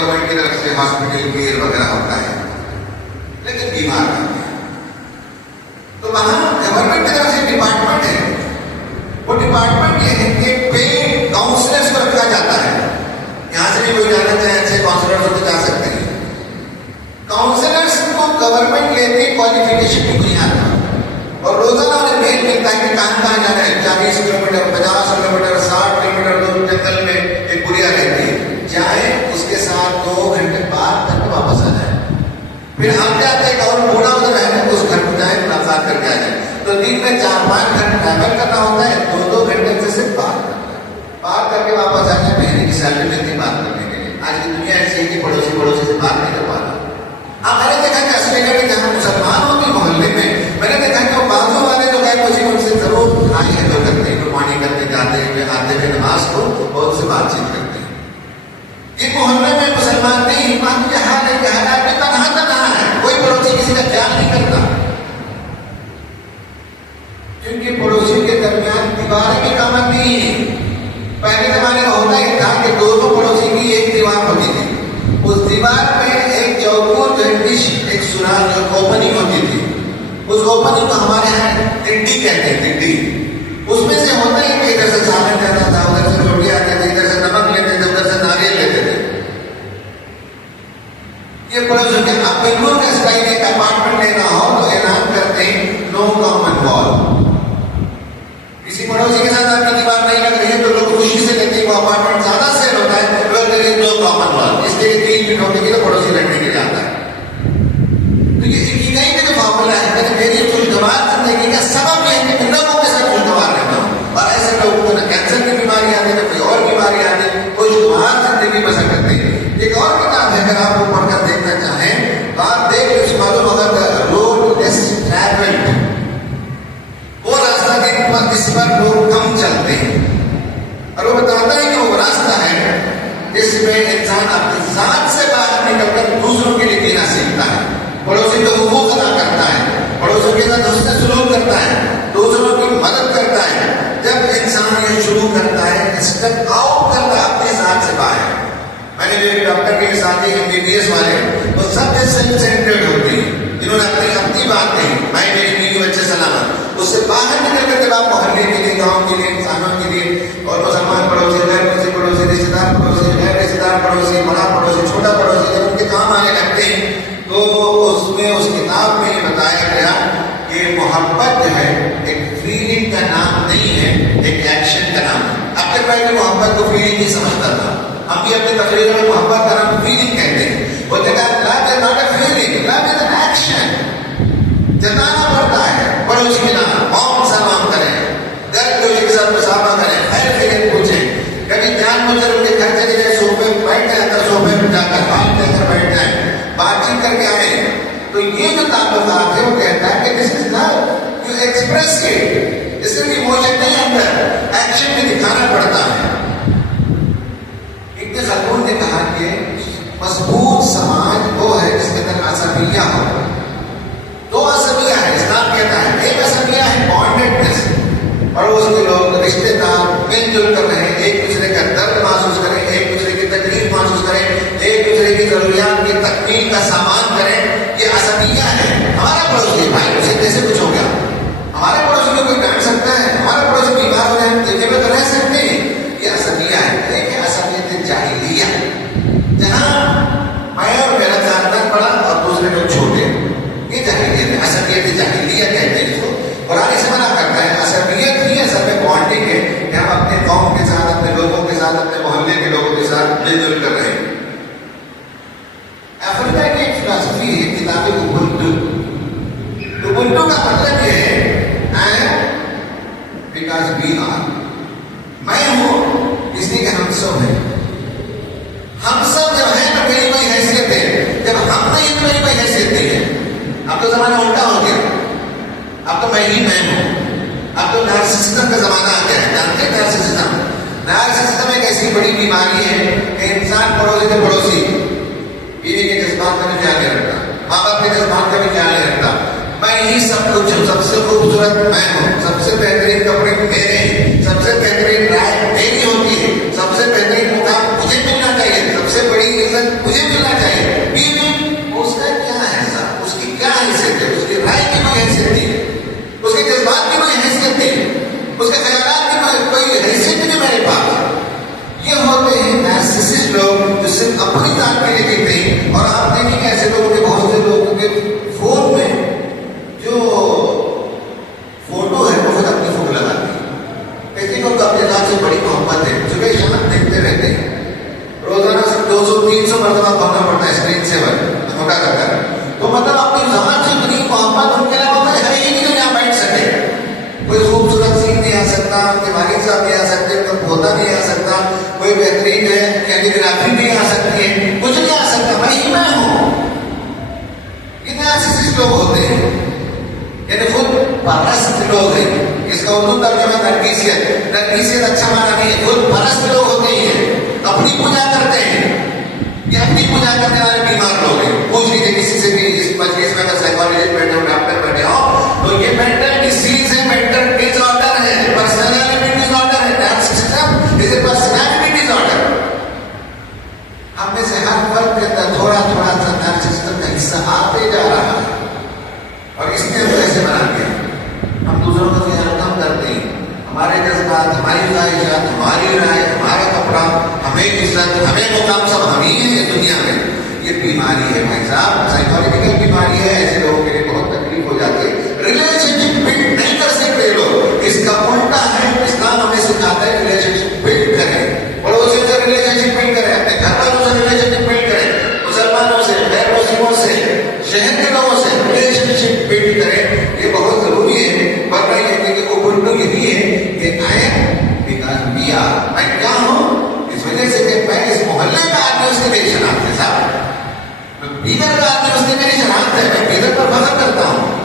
گورنمنٹ کی طرف سے ہاسپٹل کیئر وغیرہ ہوتا ہے، لیکن بیمار رہتے ہیں تو وہاں گورنمنٹ کی طرف سے ڈپارٹمنٹ ہے. وہ ڈپارٹمنٹ یہ ہے کہ پیڈ کاؤنسلرس کو رکھا جاتا ہے. یہاں سے بھی کوئی جانا چاہے اچھے کاؤنسلرس ہوتے جا سکتے ہیں. کاؤنسلرس کو گورنمنٹ لیتی ہے کوالیفیکیشن کی بنیاد پر، اور روزانہ انہیں میل ملتا ہے کہ کہاں کہاں جانا ہے. 40 کلومیٹر 50 کلومیٹر 60 کلومیٹر دور جنگل میں ایک گڑیا رہتی ہے، جائیں اس کے ساتھ 2 گھنٹے بعد تک واپس آ جائیں. پھر ہم جاتے ہیں اور بوڑھا ادھر ہے اس گھر کو جائیں ملاقات کر کے آ جائیں. تو دن میں 4-5 گھنٹے ٹریول کرنا ہوتا ہے، 2-2 گھنٹے سے صرف بات کر کے واپس آ جائیں. مہینے کی سیلری ملتی ہے بات کرنے کے لیے. آج کی دنیا ایسی ہے کہ پڑوسی سے بات نہیں کر پاتا. اب میں نے دیکھا کہ آسٹریلیا میں جہاں مسلمان ہوتے محلے میں نے دیکھا کہ وہ بازو والے جو ہے کچھ ان سے ضرور آئی ہے جو کرتے ہیں، قربانی کرتے جاتے ہیں، آتے ہوئے نماز کو بہت سے بات چیت کرتے ہیں. ایک محلے میں مسلمان نہیں، ایمان کے حال ہے کہ حالات میں تنہا ہے، کوئی پڑوسی کسی کا خیال نہیں کرتا، کیونکہ پڑوسیوں کے درمیان دیواریں بھی کامن نہیں ہے. پہلے زمانے میں ہوتا ہی تھا کہ 2 پڑوسی کی ایک دیوار ہوتی تھی. اس دیوار میں ایک چوکور جو ڈش ایک سنار جو اوپننگ ہوتی تھی، اس اوپننگ کو ہمارے یہاں ٹنڈی کہتے ہیں. ٹنڈی اس میں سے ہوتا ہے کہ ادھر سے سالن جاتا تھا، ادھر سے روٹی آتی تھی، ادھر سے نمک لیتے تھے، ادھر سے ناریل لیتے تھے. یہ پڑوسیوں کے اب بنگلور کا اسٹائل ایک اپارٹمنٹ لینا ہو تو اعلان کرتے ہیں نو کامن وال. کسی پڑوسی کے ساتھ آپ کی دیوار نہیں لگ رہی ہے تو لوگ خوشی سے لیتے ہیں. وہ اپارٹمنٹ زیادہ سیل ہوتا ہے، لوگ کہتے ہیں نو کامن وال. اس لیے 3 فٹ ہونے کے لیے پڑوسی لڑنے کے لیے آتا ہے. تو یہ نہیں کہ جو معاملہ ہے کہ میری خوشگوار زندگی کا سبب یہ ہے کہ میں لوگوں کے ساتھ خوشگوار رہتا ہوں. اور ایسے لوگوں کو نہ کینسر کی بیماری آتی ہے، کوئی اور بیماری آتی ہے، خوشگوار زندگی بسر کرتے ہیں. ایک اور کتاب ہے، اگر آپ کو پڑھ کر دیکھنا چاہیں تو آپ دیکھ اس معلوم اگر روڈ لیس ٹریولڈ، وہ راستہ جس پر لوگ کم چلتے ہیں، اور وہ بتاتا ہے کہ وہ راستہ ہے جس میں انسان اپنی ذات سے باہر نکل کر دوسروں کے لیے جینا سیکھتا ہے، پڑوسی کا حقوق ادا کرتا ہے، پڑوسیوں کے ساتھ حسن سلوک کرتا ہے، دوسروں کی مدد کرتا ہے. جب انسان یہ شروع کرتا ہے اسٹیپ آؤٹ کرتا ہے اپنی ذات سے باہر. میں نے جو ایک ڈاکٹر کے ساتھ MBBS والے وہ سب سیلف سینٹرڈ ہوتے ہیں، جنہوں نے اپنی بات کہی، میں میری بیوی بچے سلامت. اس سے باہر نکل کر جب آپ محلے کے لیے، گاؤں کے لیے، انسانوں کے لیے، اور مسلمان پڑوسی، غیر مسلم پڑوسی، رشتے دار پڑوسی، غیر رشتے دار پڑوسی، بڑا پڑوسی، چھوٹا پڑوسی، جب ان کے کام آنے لگتے ہیں تو اس کتاب میں یہ بتایا گیا کہ محبت جو ہے ایک فیلنگ کا نام نہیں ہے، ایک ایکشن کا نام ہے. اب تک میں محبت کو فیلنگ نہیں سمجھتا تھا. ہم بھی اپنے تقریر میں محبت کا نام فیلنگ کہتے ہیں. وہ جگہ love is not a feeling, love is an action. جتانا پڑتا ہے. پڑوسی کے نام موم سلام کریں، گھر پڑوسی کے ساتھ مسافہ کریں، خیر خیریت پوچھیں. کبھی جان بوجھ ان کے گھر چلے جائیں، صوفے پہ بیٹھ جائیں، اندر صوفے پہ جا کر ہال کے اندر بیٹھ جائیں، بات چیت کر کے آئیں. تو یہ جو تعلقات ہے وہ کہتا ہے کہ دس از لو، یو ایکسپریس اٹ. اس میں ایموشن نہیں اندر، ایکشن میں دکھانا پڑتا ہے. ابن خلدون نے کہا کہ مضبوط سماج وہ ہے جس کے اندر عصبیہ ہو. 2 عصبیہ ہے اسلام کہتا ہے. ایک عصبیہ ہے بانڈیڈنس، پڑوس کے لوگ رشتے دار مل جل کر رہیں، ایک دوسرے کا درد محسوس کریں، ایک دوسرے کی تکلیف محسوس کریں، ایک دوسرے کی ضروریات کی تکمیل کا سامان کریں. یہ عصبیہ ہے. ہمارا پڑوسی بھائی اسے کیسے کچھ ہو گیا، ہمارے پڑوسی کو کوئی ڈانٹ سکتا ہے، ہمارا پڑوسی بیمار ہو جائے دیکھے میں تو رہ سکتے ہیں. یہ عصبیہ ہے. دیکھیں عصبیت جاہلیہ، جہاں میں اور میرا خاندان بڑا اور دوسرے لوگ چھوٹے، یہ جاہلیت ہے. عصبیت جاہلیہ کہتے ہیں اس کو. قرآن سے منع کرتا ہے. عصبیت ہی اصل میں بانڈنگ ہے کہ ہم اپنے قوم کے ساتھ، اپنے لوگوں کے ساتھ، اپنے محلے کے لوگوں کے ساتھ مل جل کر رہے ہیں. افریقہ کی ایک فلسفی ہے کتاب اوبونٹو. اوبونٹو کا مطلب یہ ہے بیکاز وی آر، میں ہوں اس لیے کہ ہم سب ہیں. ہم سب جب ہیں تو میری کوئی حیثیت ہے. جب ہم نہیں تو میری کوئی حیثیت نہیں ہے. اب تو زمانہ الٹا ہو گیا. اب تو میں ہی میں ہوں. اب تو نارسسزم کا زمانہ آ گیا ہے. جانتے ہیں نارسسزم؟ نارسسزم ایک ایسی بڑی بیماری ہے کہ انسان پڑوسی سے پڑوسی، بیوی کے جذبات کا بھی خیال نہیں رکھتا، ماں باپ کے جذبات کا بھی خیال نہیں رکھتا. میں ہی سب کچھ ہوں، سب سے خوبصورت میں ہوں، سب سے بہترین کپڑے میرے ہیں، سب سے بہترین رائے میری ہوتی ہے، سب سے بہترین مقام مجھے ملنا چاہیے، سب سے بڑی عزت مجھے ملنا چاہیے. بیوی اس کا کیا ہے صاحب, اس کی کیا حیثیت ہے, اس کی رائے کی کوئی حیثیت نہیں ہے, اس کے جذبات کی کوئی حیثیت نہیں ہے, اس کے خیالات کی کوئی حیثیت نہیں میرے پاس. یہ ہوتے ہیں نارسسسٹ لوگ جو صرف اپنی ذات کے لیے جیتے ہیں. اور آپ دیکھیں ایسے لوگوں کے, بہت سے لوگوں کے فون میں جو فوٹو ہے وہ خود اپنی فوٹو لگاتے ہیں. کسی کو اپنے ذات سے بڑی محبت ہے, صبح شام دیکھتے رہتے ہیں, روزانہ 200-300 مرتبہ پڑھنا پڑتا ہے اسکرین سیور چھوٹا کر کر. تو مطلب اپنی ذات سے اتنی محبت ان کے علاوہ کوئی ہے ہی نہیں جو یہاں بیٹھ سکے. کوئی خوبصورت سین نہیں آ سکتا, ان کے والد صاحب نہیں آ سکتے, ان کا پوتا نہیں آ سکتا, کوئی بہترین ہے کینڈیگرافی نہیں آ سکتی ہے, کچھ نہیں آ سکتا, میں ہوں. یہ نارسسسٹ لوگ ہوتے ہیں, یعنی خود پرست لوگ ہیں. اس کا اردو ترجمہ نرگسیت. نرگسیت اچھا مانا نہیں ہے, خود پرست لوگ ہوتے ہیں, اپنی پوجا کرتے ہیں. یہ اپنی پوجا کرنے والے بیمار لوگ ہیں. پوچھ لیجیے کسی سے بھی اس مجلس میں اگر سائیکالوجسٹ بیٹھے ہو, ڈاکٹر بیٹھے ہو, تو یہ مینٹل ڈیزیز ہے, مینٹل ڈس آرڈر ہے, پرسنالٹی ڈس آرڈر ہے. نارسسزم از اے پرسنالٹی ڈس آرڈر. ہم میں سے ہر فرد کے اندر تھوڑا تھوڑا سا نارسسزم کا حصہ آتے جا رہا ہے, اور اس نے ہم ایسے بنا دیا. ہم دوسروں کا خیال کم کرتے ہیں, ہمارے جذبات, ہماری خواہشات, ہماری رائے, ہمارا کپڑا, ہمیں عزت, ہمیں مقام, سب ہم ہی ہیں دنیا میں. یہ بیماری ہے بھائی صاحب, سائیکالوجیکل بیماری ہے. ایسے لوگوں کے لیے بہت تکلیف ہو جاتی ہے. ریلیشن شپ بلڈ نہیں کر سکتے لوگ. اس کا الٹا ہے, اسلام ہمیں سکھاتا ہے ریلیشن شپ بلڈ کریں, پڑوسیوں سے ریلیشن شپ بلڈ کریں, اپنے گھر والوں سے ریلیشن شپ بلڈ کریں, مسلمانوں سے, غیر مسلموں سے, شہر کے لوگوں سے ریلیشن شپ بلڈ کریں. یہ بہت ضروری ہے. ورنہ یہ کہ اوپن یہی ہے کہ میں کیا ہوں, اس وجہ سے کہ میں اس محلے کا آدمی, اس کی میری شناخت ہے صاحب. میں بیدر کا آدمی, اس کی میری شناخت ہے. میں بیدر پر فخر کرتا ہوں.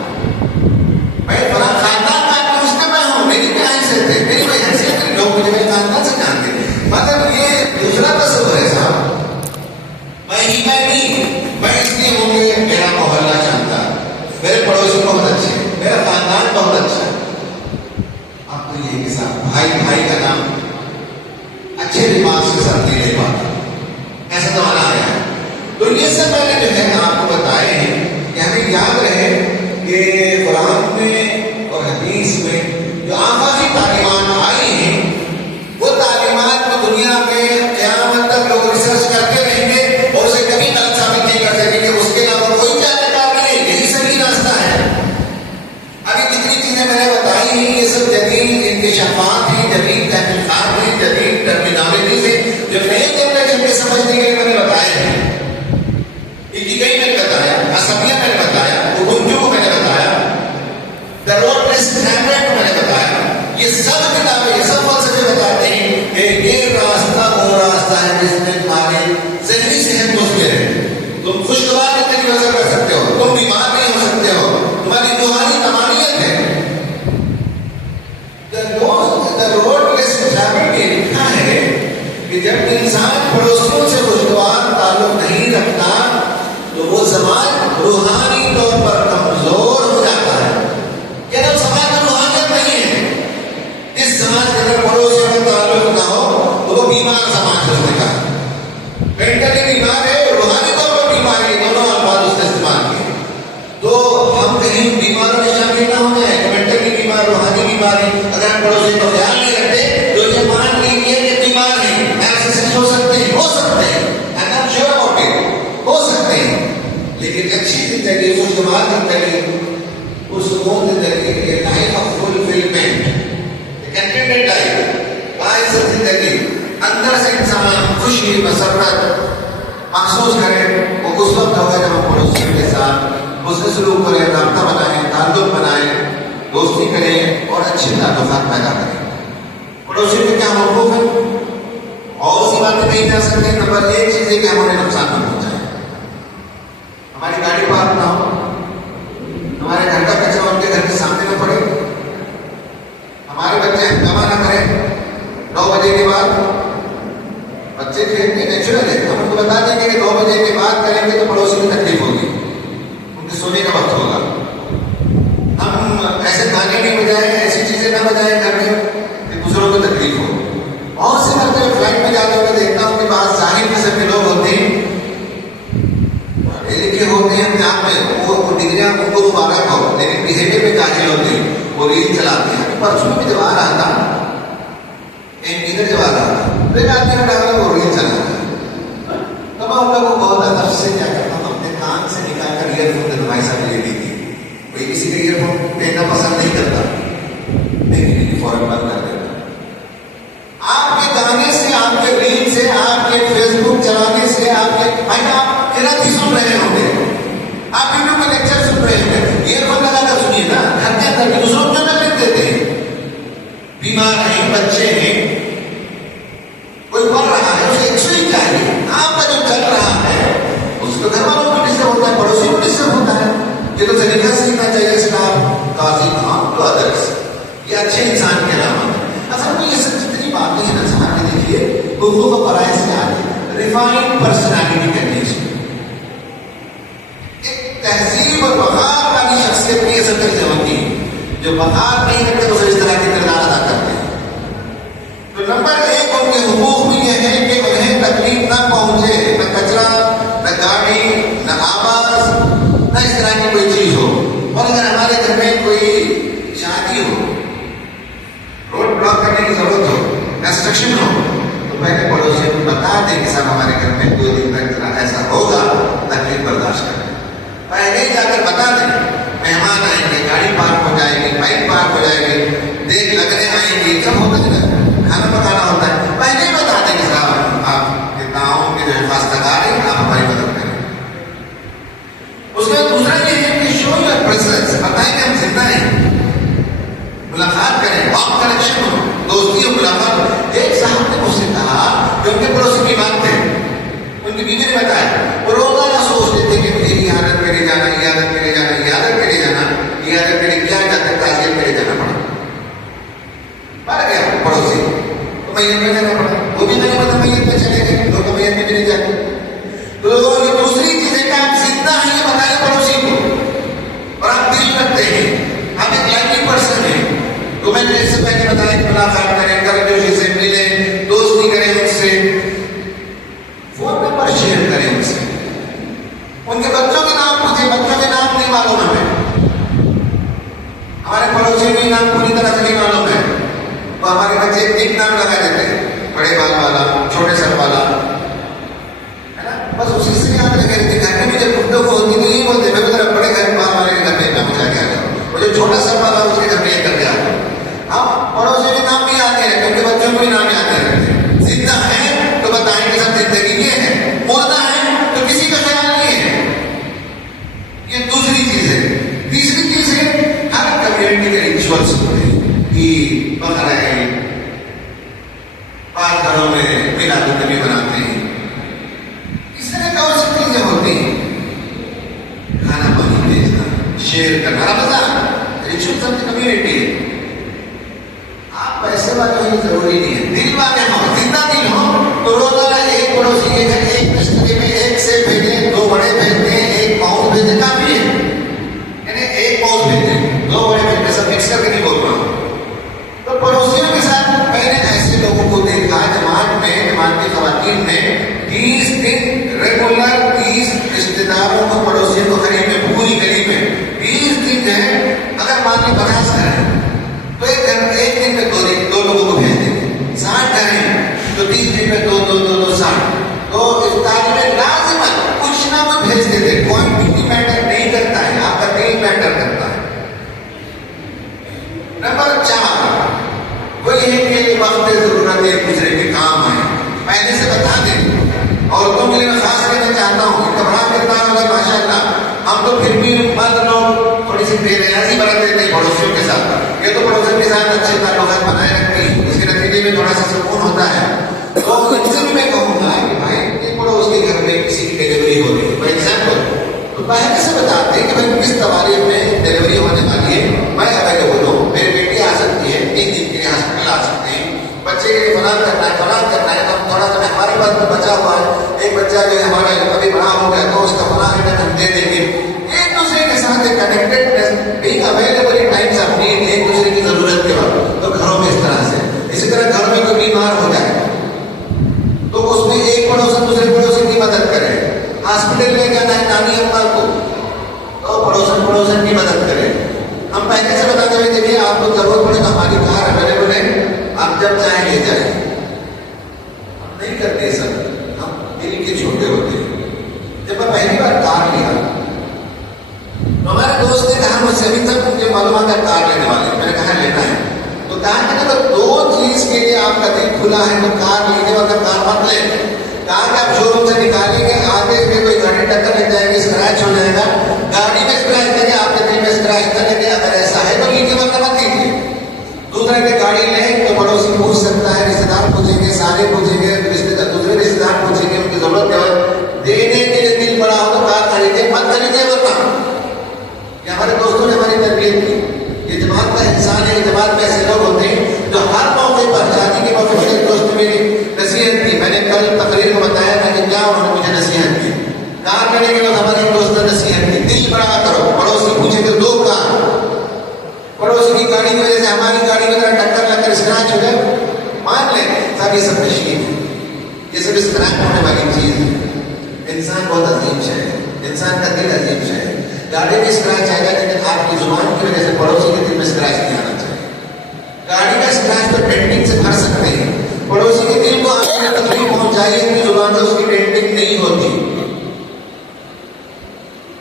میں فلاں خاندان کا آدمی, اس کا میں ہوں. میری کیا حیثیت ہے, میری کوئی حیثیت نہیں. لوگ مجھے میرے خاندان سے جانتے ہیں. مطلب یہ دوسرا تصور ہے صاحب. میں نہیں, میں اس لیے ہوں کہ میرا محلہ شاندار, میرے پڑوسی بہت اچھے, میرا خاندان بہت اچھا ہے. اب تو یہ کہ صاحب بھائی کا نام اچھے لباس کے ساتھ نہیں لے پاتا, ایسا زمانہ آیا ہے. تو یہ سب میں نے جو ہے آپ کو بتائے ہیں کہ ہمیں یاد رہے کہ قرآن میں اور حدیث میں جو آفاقی تعلیمات آئی ہیں, وہ تعلیمات کو دنیا میں قیامت تک لوگ ریسرچ کرتے رہیں گے اور اسے کبھی غلط ثابت نہیں کر سکیں گے. اس کے علاوہ کوئی چارہ کار نہیں ہے, یہی صحیح راستہ ہے. ابھی جتنی چیزیں میں نے بتائی ہیں یہ سب جدید انکشافات ہیں, جدید تحقیقات ہیں, جدید ٹرمینالوجیز ہیں, جو نئے جنریشن کے سمجھنے کے لیے میں نے بتائے ہیں. اکیگئی میں نے بتایا, اسمبلیاں میں نے بتایا, اوبنٹو کو میں نے بتایا, دا روڈ لیس ٹیمپلیٹ کو میں نے بتایا. یہ سب کتابیں, یہ سب فلسفے بتاتے ہیں کہ یہ راستہ وہ راستہ ہے جس میں تمہاری ذہنی صحت مضبوط ہے. تم خوشگوار زندگی بسر کر سکتے ہو, تم بیمار نہیں ہو سکتے ہو, تمہاری روحانی تمامیت ہے. دا روڈ لیس ٹیمپلیٹ یہ لکھا ہے کہ جب انسان پڑوسیوں سے خوشگوار تعلق نہیں رکھتا تو وہ سماج روحانی طور پر کمزور ہو جاتا ہے. کیا جب سماج میں روحانیت نہیں ہے, اس سماج کے اندر پڑوسیوں کا تعلق نہ ہو تو وہ بیمار سماج اس نے کہا. مینٹلی بیمار ہے اور روحانی طور پر بیمار ہے, دونوں الفاظ اس نے استعمال کیے. تو ہم کہیں بیماروں میں شامل نہ ہو جائیں, مینٹلی بیمار, روحانی بیمار ہے. اگر ہم پڑوسی کا خیال نہیں رکھتے تو یہ مان لیجیے کہ بیمار ہیں. نارسسسٹ ہو سکتے ہیں, ہو سکتے ہیں, I'm not sure about it, ہو سکتے ہیں. لیکن اچھی زندگی, خوشگوار زندگی, پرسکون زندگی, life of fulfilment, content life, باعث زندگی, اندر سے انسان خوشی مسرت محسوس کرے, وہ اس وقت ہوگا جب ہم پڑوسیوں کے ساتھ حسن سلوک کریں, رابطہ بنائیں, تعلق بنائیں, دوستی کریں اور اچھے تعلقات پیدا کریں. پڑوسیوں کے کیا موقف ہے, اور سی باتیں نہیں کر سکتے. نمبر ایک چیز ہے کہ ہم انہیں نقصان نہ پہنچائیں, ہماری گاڑی پارک نہ ہو, ہمارے گھر کا کچرا ان کے گھر کے سامنے نہ پڑے, ہمارے بچے ہنگامہ نہ کریں 9 بجے کے بعد. بچے کھیلتے نیچرل ہے, ہم ان کو بتا دیں گے کہ 9 بجے کے بعد کریں گے تو پڑوسی کو تکلیف ہوگی, ان کے سونے کا وقت ہوگا. ہم ایسے گانے نہیں بجائیں, ایسی چیزیں نہ بجائیں گھر میں کہ دوسروں کو تکلیف ہو. اور سے مرتبہ فلائٹ میں جاتے ہوئے دیکھتا ہوں کہ بعض ظاہر قسم کے لوگ ہوتے ہیں کو مبارک ہو، لیکن بہیویئر میں کاہل ہوتے ہیں، وہ ریل چلاتے ہیں. پرسوں میں جب آ رہا تھا ادھر جب آ رہا تھا تو ایک آدمی نے ڈالا وہ ریل چلا رہا ہے. تو میں ان لوگوں کو بہت ادب سے کیا کرتا ہوں، اپنے کان سے نکال کر ایئر فون دنوائی سب لے لی تھی. کوئی کسی کا ایئر فون پہننا پسند نہیں کرتا، لیکن فوراً بند کر دیتا. آپ کے گانے سے، آپ کے ریل سے، آپ کے فیس بک چلانے سے، آپ کے آپ قرات ہی سن رہے ہوں گے، آپ یوٹیوب میں لیکچر سن رہے ہوں گے. ایئر فون لگا کر سنیے نا، گھر کے اندر دوسروں کو نہ کر دیتے ہیں. بیمار ہیں، بچے ہیں، کوئی پڑھ رہا ہے، اسے ایکچولی چاہیے. آپ کا جو چل رہا ہے اس کو گھر والوں کو ڈسٹرب ہوتا ہے، پڑوسی کو ڈسٹرب ہوتا ہے. یہ تو سلیقہ سیکھنا چاہیے اسلام قاضی خان تو ادرس، یہ اچھے انسان کے نام ہے. اصل میں یہ سب جتنی باتیں ہیں نا سامنے دیکھیے، حقوق و فرائض سے آگے ریفائنڈ پرسنالٹی کنڈیشن، ایک تہذیب اور وقار والی شخصیت کی اصل درجہ ہوتی ہے. جو وقار نہیں رکھتے تو اس طرح کے کردار ادا کرتے ہیں. تو نمبر ایک ان کے حقوق میں یہ ہے کہ انہیں تکلیف نہ پہنچے، نہ کچرا، نہ گاڑی، نہ آواز، نہ اس طرح کی کوئی چیز ہو. اور اگر ہمارے گھر میں کوئی شادی ہو، روڈ بلاک کرنے کی ضرورت ہو، کنسٹرکشن ہو، تو پہلے پڑوسی کو بتا دیں کہ صاحب ہمارے گھر میں 2 دن تک ایسا ہوگا، تکلیف برداشت کریں. پہلے ہی جا کر بتا دیں. مہمان آئیں گے، گاڑی پارک ہو جائے گی، بائک پارک ہو جائے گی، دیکھ لگنے آئیں گی، سب ہوتا ہے نا، کھانا پکانا ہوتا ہے. پہلے ہی بتا دیں کہ صاحب آپ کے گاؤں کے جو خواستگار ہیں آپ ہماری مدد کریں. اس کا دوسرا یہ ہے کہ شو یور پریزنس، بتائیں کہ ہم زندہ ہیں، ملاقات کریں، واک کنیکشن ہو، دوستی ہو، ملاقات ہو. ایک صاحب نے مجھ سے کہا کہ ان کے پڑوسی بیمار تھے، ان کی بیوی نے بتایا، وہ روزانہ سوچتے تھے کہ مجھے عیادت کے لیے جانا، عیادت کے لیے جانا، عیادت کے لیے جانا، عیادت کے لیے کیا جاتا ہے، تعزیت کے لیے جانا پڑا. مر گیا پڑوسی تو میت میں جانا پڑا، وہ بھی نہیں پتا میت میں چلے گئے، لوگ میت میں چلے جاتے. تو یہ دوسری چیز ہے کہ آپ زندہ ہیں یہ بتائیں پڑوسی کو، اور آپ دل رکھتے ہیں، آپ ایک لائٹنگ پرسن ہیں. تو میں نے اس سے پہلے بتایا کہ ملاقات کریں، گرجوشی سے ملیں، دوستی کریں ان سے، فون نمبر شیئر کریں ان سے. ان کے بچوں کے نام پوچھیں، بچوں کے نام نہیں معلوم ہمیں، ہمارے پڑوسی بھی نام پوری طرح سے نہیں معلوم ہے. تو ہمارے بچے ایک نام لگا دیتے ہیں، بڑے بال والا، چھوٹے سر والا، ہے نا، بس اسی سے یاد رکھے رہتے. گھر میں بھی جب گفتگو ہوتی تو یہ بولتے میں ذرا بڑے گھر بال والے کے گھر میں نام اٹھا کے آ جاؤں، وہ جو چھوٹا سر والا اس کے گھر میں یہ کر کے آ جاؤں. ہم پڑوسی کے نام بھی آتے ہیں، کیونکہ بچوں کو بھی نام آتے رہتے ہیں. زندہ ہیں تو بتائیں کہ سب زندگی یہ ہے، مردہ ہے تو کسی کا خیال نہیں ہے. یہ دوسری چیز ہے. تیسری چیز ہے ہر کمیونٹی کے ریچولس ہوتے ہیں، عید، بقرعید، بعض گھروں میں میلاد النبی مناتے ہیں، اس طرح کی اور سب چیزیں ہوتی ہیں. کھانا پانی بھیجنا، شیئر کرنا، رمضان ریچولس آف دی کمیونٹی ہے. آپ پیسے والے ہونے ضروری نہیں ہے، دل والے ہوں، زندہ دل ہوں تو روزانہ ایک پڑوسی کے گھر ایک مشتری میں ایک سے بھیجیں، 2 بڑے بھیجتے ہیں، ایک ماؤس بھیجیں، کافی ہے. یعنی ایک ماؤس بھیجیں، 2 بڑے بھیجیں، سب مکس کر کے نہیں بول رہا ہوں. تو پڑوسیوں کے ساتھ میں نے ایسے لوگوں کو دیکھا جماعت میں، جماعت کی خواتین میں 30 دن ریگولر 30 رشتے داروں کو، پڑوسیوں کو قریب میں، پوری گلی میں 20 دن ہے. اگر مان لی 50 گھر ہیں تو ایک دن میں 2 لوگوں کو بھیج دیں گے. 60 گھر ہیں تو 30 دن میں 2 60. تو افطاری میں لازماً کچھ نہ کچھ بھیجتے تھے. کوانٹٹی میٹر نہیں کرتا ہے، آپ کا دل میٹر کرتا ہے. نمبر 4 وہ یہ ہے کہ وقت ضرورت ایک دوسرے کے کام آئے، پہلے سے بتا دیں. عورتوں کے لیے میں خاص کہنا چاہتا ہوں کہ بڑا کردار ہوگا ماشاء اللہ. ہم تو پھر بھی مرد لوگ تھوڑی سی بے نیازی برت دیتے ہیں پڑوسیوں کے ساتھ. یہ تو پڑوسیوں کے ساتھ اچھے تعلقات بنائے رکھتی ہیں، اس کے نتیجے میں تھوڑا سا سکون ہوتا ہے. تو ان سے بھی میں کہوں گا کہ بھائی ایک پڑوس کے گھر میں کسی کی ڈیلیوری ہو رہی ہے فار ایگزامپل، تو پہلے سے بتاتے ہیں کہ بھائی کس تاریخ میں ڈیلیوری ہونے والی ہے، میں اویلیبل ہوں، میری بیٹی آ سکتی ہے، 3 دن کے لیے ہاسپٹل آ سکتے ہیں، بچے کے لیے فلاں کرنا ہے، فلاں کرنا ہے. تو تھوڑا سا ہمارے پاس میں بچا ہوا ہے، ایک بچہ جو ہے ہمارا کبھی بڑا ہو گیا تو اس کا فلاں آئٹم ہم دے دیں گے. ایک دوسرے کے ساتھ ایک connectedness, being available in times of need, ایک دوسرے کی ضرورت کے وقت. تو گھروں میں اس طرح سے، اسی طرح گھر میں کوئی بیمار ہو جائے تو اس میں ایک پڑوسن دوسرے پڑوسن کی مدد کرے. ہاسپٹل لے جانا ہے نانی اماں کو تو پڑوسن کی ہم پہلے سے بتاتے ہوئے دیکھیے آپ کو ضرورت پڑے تو ہماری کار اویلیبل ہے، آپ جب چاہیں لے جائیں. ہم نہیں کرتے سب، ہم دل کے چھوٹے ہوتے ہیں. جب میں پہلی بار کار لیا تو ہمارے دوست نے کہا مجھ سے ابھی تک مجھے معلومات ہے کار لینے والے. میں نے کہا لینا ہے تو کہا کہ اگر دو چیز کے لیے آپ کا دل کھلا ہے تو کار لینے والا کار مت لیں. کہا کہ آپ شو روم سے نکالیں گے، آگے میں کوئی گاڑی ٹکر لگ جائے گی، اسکریچ ہو جائے گا، گاڑی میں اسکریچ لگے، آپ کے دل میں اسکریچ نہ لگے. اگر ایسا ہے تو لیجیے ورنہ مت لیجیے. دوسرے کی گاڑی لیں تو پڑوسی پوچھ سکتا ہے، رشتے دار پوچھیں گے، سارے پوچھیں گے، دوسرے رشتے دار پوچھیں گے، ان کی ضرورت ہے دینے کے لیے دل بڑا ہو تو کار خریدے مت خریدے ورنہ. یہ ہمارے دوستوں نے ہماری تربیت کی. اعتماد کا انسان ہے. اعتماد میں ایسے لوگ ہوتے ہیں جو ہر موقع پر، شادی کے موقع پر ایک دوست نے میری نصیحت کی. میں نے کل تقریر کو بتایا میں نے کیا، انہوں نے مجھے نصیحت کی. کار لینے کے بعد ہمارے ایک دوست نے نصیحت کی دل بڑا کرو. پڑوسی پوچھے تو دو کار. پڑوسی کی گاڑی کی وجہ سے ہماری گاڑی میں ٹکر لگ کر اسکریچ ہو جائے، مان لیں سب یہ سب مشین ہے، یہ سب اسکریچ ہونے والی چیز ہے. انسان بہت عظیم ہے، انسان کا دل عظیم ہے. گاڑی میں اسکریچ آئے گا لیکن آپ کی زبان کی وجہ سے پڑوسی کے دل میں اسکریچ نہیں آنا چاہیے. گاڑی کا اسکریچ تو پینٹنگ سے بھر سکتے ہیں، پڑوسی کے دل کو آپ نے تکلیف پہنچائی ہے، کی زبان سے اس کی پینٹنگ نہیں ہوتی.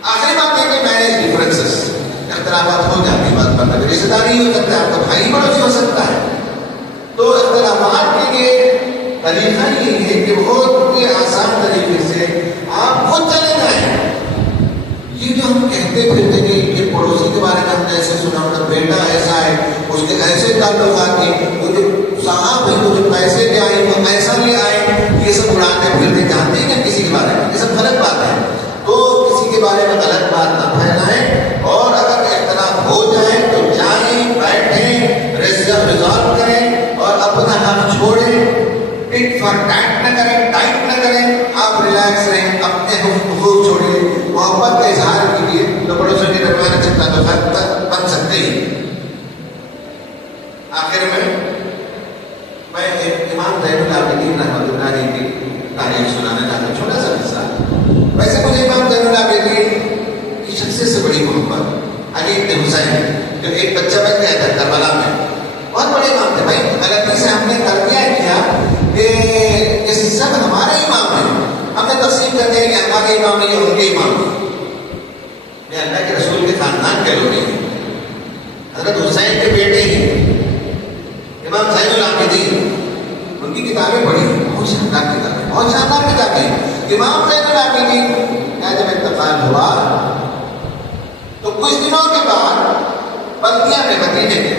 آخری بات ہے کہ میرج ڈفرینسز، اختلافات ہو جاتی ہے، بات پر رشتے داری ہو سکتا ہے، آپ کا بھائی پڑوسی ہو سکتا ہے. تو اختلافات کے لیے طریقہ یہ ہے کہ بہت ہی آسان طریقے سے آپ خود چلے جائیں. یہ جو ہم کہتے پھرتے کہ یہ پڑوسی کے بارے میں ہم نے ایسے سنا، مطلب بیٹا ایسا ہے، اس کے ایسے تعلقات ہیں، وہ جو صاحب ہیں وہ جو پیسے لے آئے وہ ایسا لے آئے، یہ سب اڑاتے پھرتے جانتے ہیں کہ کسی کے بارے میں یہ سب غلط بات ہے. تو کسی کے بارے میں غلط بات نہ پھیلائیں، اور اگر اختلاف ہو جائے تو جائیں، بیٹھیں، ریزالو کریں اور اپنا حق چھوڑیں. ٹک فار ٹیٹ نہ کریں، ٹائٹ نہ کریں. آپ ریلیکس رہیں، اپنے حقوق چھوڑیں، محبت کا اظہار کیجیے تو پڑوسیوں کے درمیان اچھا تعلقات بن سکتے ہیں. آخر میں امام زین العابدین رحمۃ اللہ علیہ کی تاریخ سنانا چاہتا ہوں، چھوٹا سا قصہ. ویسے مجھے امام زین العابدین کی شخصیت سے بڑی محبت. علی ابن حسین جو ایک بچہ بن گیا تھا کربلا میں، بہت بڑے امام تھے. بھائی غلطی سے ہم نے تربیہ کیا کہ یہ سب ہمارے امام ہیں، ہم نے تقسیم کر دیا کہ ہمارے امام نہیں ان کے امام ہیں. یہ اللہ کے رسول کے خاندان کے لوگ ہیں، حضرت حسین کے بیٹے ہیں امام زین العابدین. ان کی کتابیں پڑھی، بہت شاندار کتابیں، بہت شاندار کتابیں. امام زین العابدین کا جب انتقال ہوا تو کچھ دنوں کے بعد بلدیہ میں، مدینے میں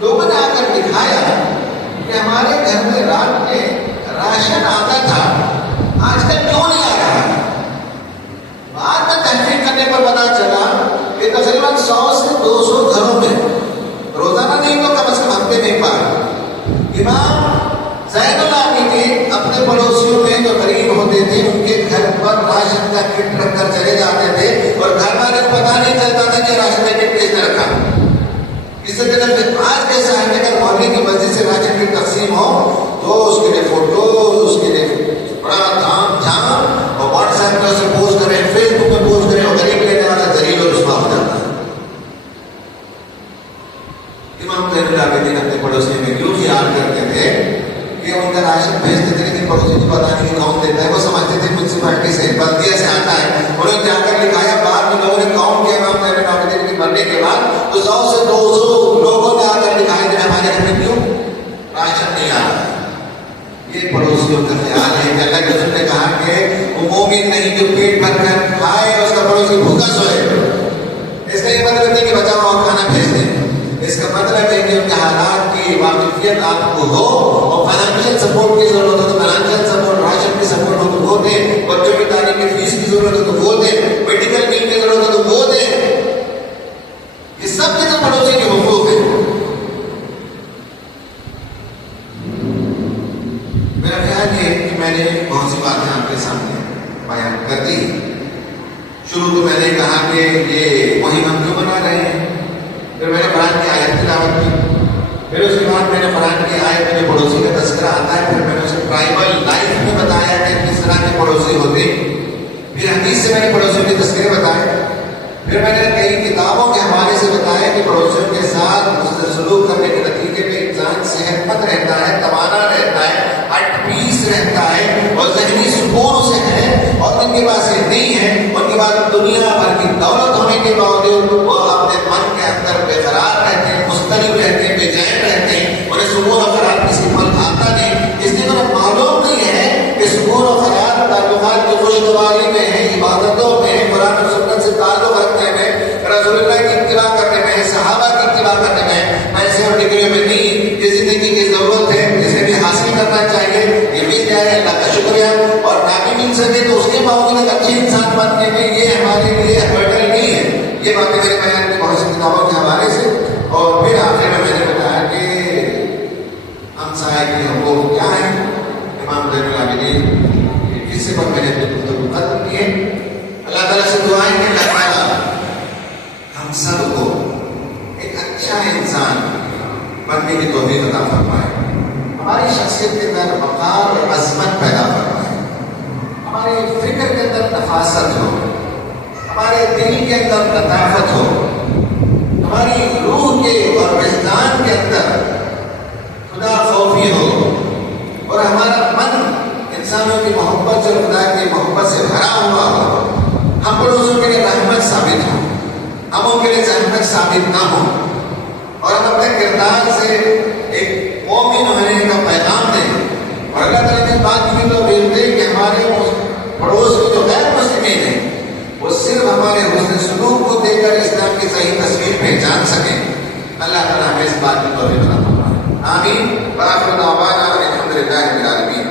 لوگوں نے آ کر دکھایا کہ ہمارے گھر میں رات میں راشن آتا تھا، آج تک کیوں نہیں آ رہا. بعد میں تحقیق کرنے پر پتا چلا کہ تقریباً 100 سے 200 گھروں میں روزانہ نہیں تو کم از کم ہفتے میں ایک بار امام زین العابدین اپنے پڑوسیوں میں جو غریب ہوتے تھے ان کے گھر پر راشن کا کٹ رکھ کر چلے جاتے تھے، اور گھر والے کو پتا نہیں چلتا تھا کہ راشن کا کٹ کس نے رکھا. اس سے آج کیسا ہے کہ اگر محلے کی مسجد سے راشن کٹ تقسیم ہو تو اس کے لیے فوٹو، اس کے لیے بڑا دھام جھام، اور واٹس ایپ پہ اسے پوسٹ کریں، فیس بک پہ پوسٹ کریں، اور غریب لینے والا ذلیل اور رسوا ہو جاتا ہے. امام زین العابدین اپنے پڑوسی میں کیوں خیال کرتے تھے کہ ان کا راشن بھیجتے تھے لیکن پڑوسی کو پتا نہیں کہ کون دیتا ہے. وہ سمجھتے تھے میونسپلٹی سے، بلدیہ سے آتا ہے. انہوں نے جا کر لکھایا، بعد میں لوگوں نے کاؤنٹ کیا امام زین العابدین کے مرنے کے بعد تو 100 سے 200 لوگوں نے آ کر لکھایا کہ ہمارے گھر میں کیوں راشن نہیں آ رہا. یہ پڑوسیوں کا خیال ہے کہ اللہ کے رسول نے کہا کہ وہ مومن نہیں جو پیٹ بھر کر کھائے اس کا پڑوسی بھوکا سوئے. اس کا یہ مطلب نہیں کہ بچا ہوا کھانا بھیج دیں، اس کا مطلب ہے کہ ان کے حالات کی واقفیت آپ کو ہو، اور فائنینشیل سپورٹ کی ضرورت ہو تو فائنینشیل سپورٹ، راشن کی سپورٹ ہو تو وہ دیں، بچوں کی تعلیم کی فیس کی ضرورت ہو تو وہ دیں، میڈیکل بل کی ضرورت ہو تو وہ دیں. یہ سب چیزیں پڑوسی کے حقوق ہیں. میرا خیال یہ ہے کہ میں نے بہت سی باتیں آپ کے سامنے بیان کر دی. شروع تو میں نے کہا کہ یہ وہی ہم کیوں بنا رہے ہیں، پھر میں نے قرآن کی آیت تلاوت کی، پھر اس کے بعد میں نے قرآن کی آیت میں پڑوسی کا تذکرہ آتا ہے، پھر میں نے اسے ٹرائبل لائف میں بتایا کہ کس طرح کے پڑوسی ہوتے، پھر حدیث سے میں نے پڑوسیوں کے تذکرے بتائے، پھر میں نے کئی کتابوں کے حوالے سے بتایا ہے کہ پڑوسیوں کے ساتھ حسن سلوک کرنے کے نتیجے میں انسان صحت مند رہتا ہے، توانا رہتا ہے، ایٹ پیس رہتا ہے اور ذہنی سکون اسے ہے. اور جن کے پاس یہ نہیں ہے ان کے پاس دنیا بھر کی دولت ہونے کے باوجود وہ اپنے من کے اندر بے قرار رہتے ہیں، مضطرب رہتے ہیں، بے چین رہتے ہیں. انہیں سکون و قرار کسی پل آتا نہیں، اس لیے انہیں معلوم نہیں ہے کہ سکون و قرار تعلقات کی خوشگواری میں ہے، عبادتوں میں ہے، قرآن و سنت سے تعلق رکھنے میں، رسول اللہ کی اتباع کرنے میں ہے، صحابہ کی اتباع کرنے میں ہے. ایسے اور ڈگریوں میں نہیں. یہ زندگی کی ضرورت ہے، جسے بھی حاصل کرنا چاہیے، یہ مل جائے اللہ کا شکریہ، اور نہ بھی مل سکے تو اس کے باوجود ایک اچھے انسان بننے میں یہ ہمارے لیے بیٹر نہیں ہے. یہ باتیں میرے بیان کی بہت سی کتابوں کے حوالے سے. اور پھر آخر میں نے بتایا کہ ہمسائے کے حقوق کیا ہیں. امام زین العابدین جس سے پر میں نے گفتگو ختم کی ہے. اللہ تعالیٰ سے دعائیں کہ اللہ تعالیٰ ہم سب کو ایک اچھا انسان بننے کی توفیق عطا فرمائے، ہماری شخصیت کے اندر وقار اور عظمت پیدا فرمائے، ہماری فکر کے اندر نفاست ہو، ہمارے دل کے اندر لطافت ہو، ہماری روح کے اور وجدان کے اندر خدا خوفی ہو، اور ہمارا من انسانوں کی محبت سے، خدا کی محبت سے بھرا ہوا ہو. ہم پڑوسیوں کے لیے رحمت ثابت ہوں، ہم ان کے لیے زحمت ثابت نہ ہوں، اور ہم اپنے کردار سے ایک مومن ہونے کا پیغام دیں. اور اللہ تعالیٰ نے بات کی تو بولتے کہ ہمارے پڑوس کے جو غیر مسلمین ہیں وہ صرف ہمارے حسن سلوک کو دے کر اسلام کی صحیح تصویر پہچان سکیں. اللہ تعالیٰ ہمیں اس بات کی توفیق عطا فرمائے. آمین. وآخر دعوانا الحمد للہ رب العالمین.